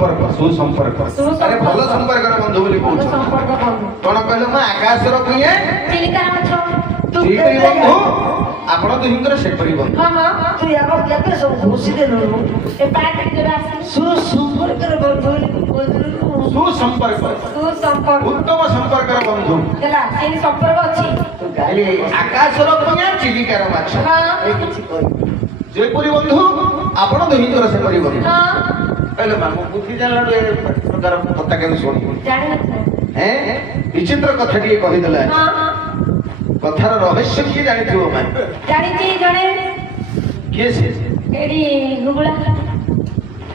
सुसंपर्क अरे भल संपर्क बंधु बोली कहूछ कोन कहले म आकाश रो कुए चिलिका माछ सेपरी बंधु आपण दुहिंकर सेपरी बंधु हां तू यार केते सब घुसी देनु ए पाट के आसी सुसंपर्क बंधु सुसंपर्क उत्तम संपर्क बंधु देला से संपर्क अछि तो गाली आकाश रो कुए चिलिका रो माछ हां ए किछि कहि सेपरी बंधु आपण दुहिंकर सेपरी बंधु हां पहले मामू बुद्धि जानला प्रकार कथा के सुन जानि न हैं विचित्र कथा टिके कहि देला हां कथार रहस्य की जानि थियो मैं जानि छी जणे के से एडी हुगुला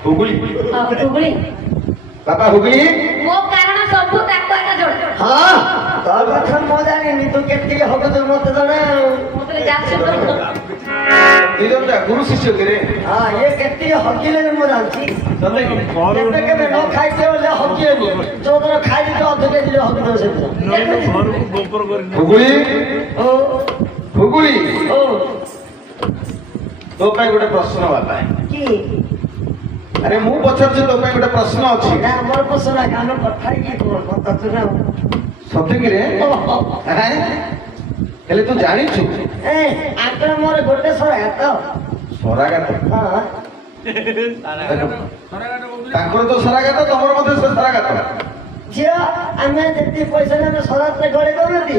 हुगुली हुगुली बाबा हुगुली मो कारण सब ताको एका जोड़ हां तो कथा मो जानि नी तू केति हबो तो मत जणे मतलब जाछ दिदोटा गुरु शिष्य करे हां ये केति हकिले मो जानछि सते कि केते के न खाइते ले हकिले जो दर खाइ तो अधके दिले हकि दो से हुगुली ओ हुगुली ओ तो पे गोटे प्रश्न बाबा की अरे मु पछर से तो पे गोटे प्रश्न अछि ना मोर पसरा गानो पठाई की कथा सुना सते कि रे हैं हेले तू जानि छु ए आकड़ मोर गोटे सरा तो सरागात हां ताकर तो सरागात तमर मध्ये सरागात जे आमे जति पैसा ने सरात रे गळे करती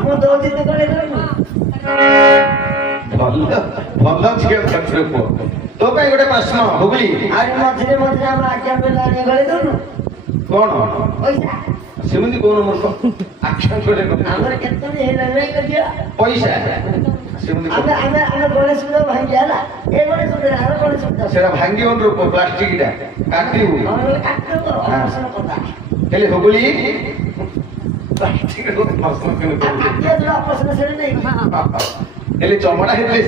मो दो दिन गळे करनु भल झिया छत्र पो तो पे गोटे प्रश्न हुगली आरे मझे मझे हम आज्ञा में लाने गळे करनु कोन पैसा सेमति कोन मूर्ख आख्या छोड़े हमर केतने हेला नहीं करिया पैसा सेमति आमे गणेश पूजा भांगी आला ए गणेश पूजा आरो गणेश पूजा सेरा भांगी ओन रूप प्लास्टिक टा काटी हुई और काटो तो ऑपरेशन करता हेले हुगली प्लास्टिक रो मस्त के ये जो ऑपरेशन से नहीं हेले चमड़ा हेले